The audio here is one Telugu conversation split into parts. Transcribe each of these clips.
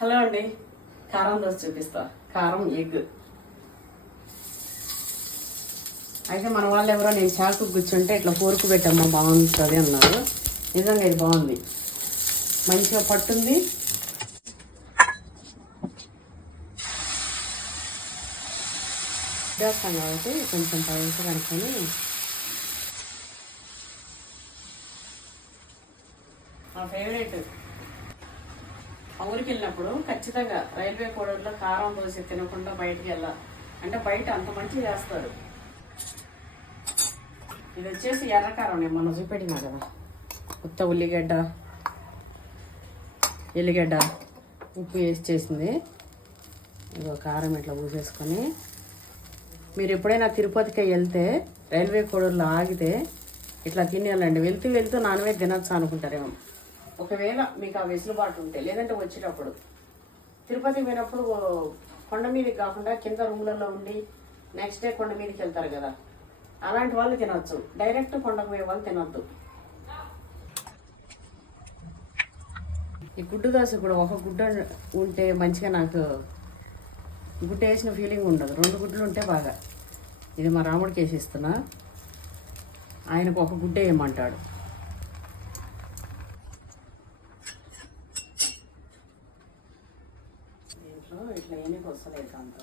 హలో అండి, కారం దోశ చూపిస్తా. కారం ఎగ్ అయితే మన వాళ్ళు ఎవరో నేను చాకు కూర్చుంటే ఇట్లా పోరుకు పెట్టమ్మా బాగుంటుంది అన్నారు. నిజంగా ఇది బాగుంది, మంచిగా పట్టుంది. చేస్తాం కాబట్టి కొంచెం పైకి కనుక్కొని మా ఫేవరెట్. ఆ ఊరికి వెళ్ళినప్పుడు ఖచ్చితంగా రైల్వే కోడూరులో కారం దోశ తినకుండా బయటికి వెళ్ళాలి. అంటే బయట అంత మంచిగా చేస్తారు. ఇది వచ్చేసి ఎర్రకారం, నేను మొన్న చూపెట్టినా కదా. కొత్త ఉల్లిగడ్డ, ఎల్లిగడ్డ, ఉప్పు వేసి చేసింది. ఇదో కారం ఇట్లా పూసేసుకొని, మీరు ఎప్పుడైనా తిరుపతికి వెళ్తే రైల్వే కోడూరులో ఆగితే ఇట్లా తినేయాలండి. వెళ్తూ వెళ్తూ నాన్ వెజ్ తినొచ్చు అనుకుంటారేమో, ఒకవేళ మీకు ఆ వెసులుబాటు ఉంటే. లేదంటే వచ్చేటప్పుడు తిరుపతికి పోయినప్పుడు కొండ మీదకి కాకుండా కింద రూమ్లలో ఉండి నెక్స్ట్ డే కొండ మీదకి వెళ్తారు కదా, అలాంటి వాళ్ళు తినొచ్చు. డైరెక్ట్ కొండకు పోయే వాళ్ళు తినొద్దు. ఈ గుడ్డు దోశ కూడా ఒక గుడ్డ ఉంటే మంచిగా, నాకు గుడ్డ వేసిన ఫీలింగ్ ఉండదు. 2 గుడ్లు ఉంటే బాగా. ఇది మా రాముడికి వేసి ఇస్తున్నా, ఆయనకు ఒక గుడ్డ వేయమంటాడు. దీంట్లో ఇట్లా ఏనికి వస్తలేదు అంత.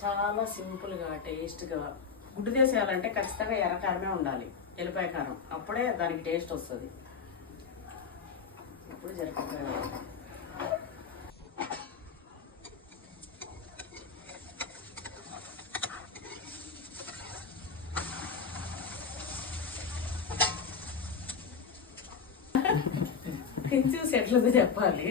చాలా సింపుల్గా టేస్ట్గా గుడ్డు చేసేయాలంటే ఖచ్చితంగా ఎర్రకారమే ఉండాలి, ఎల్లిపాయ కారం. అప్పుడే దానికి టేస్ట్ వస్తుంది. ఇప్పుడు జరగదు. చూసి ఎట్లుందో చెప్పాలి.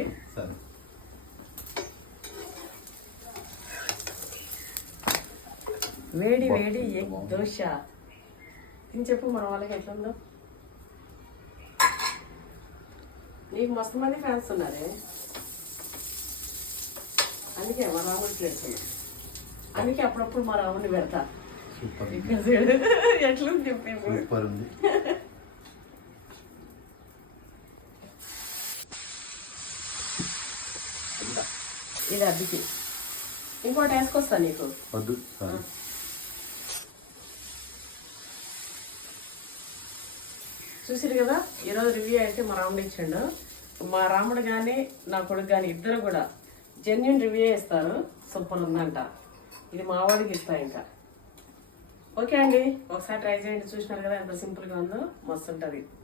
వేడి వేడి ఎగ్ దోశ తిని చెప్పు మన వాళ్ళకి ఎట్లుందో. నీకు మస్తు మంది ఫ్యాన్స్ ఉన్నారే, అందుకే మా రాముడికి పెడుతున్నా. అందుకే అప్పుడప్పుడు మా రాముడిని పెడతా. ఎట్లుంది చెప్పేసి. ఇది అద్దెకి ఇంకోటి వేసుకొస్తా నీకు. చూసిరు కదా, ఈరోజు రివ్యూ అయితే మా రాముడు ఇచ్చిండు. మా రాముడు కానీ నా కొడుకు కానీ ఇద్దరు కూడా జెన్యున్ రివ్యూ ఇస్తారు. సూపర్ ఉందంట. ఇది మా వాడికి ఇస్తా ఇంకా. ఓకే అండి, ఒకసారి ట్రై చేయండి. చూసినారు కదా ఎంత సింపుల్గా ఉందో, మస్తు ఉంటుంది.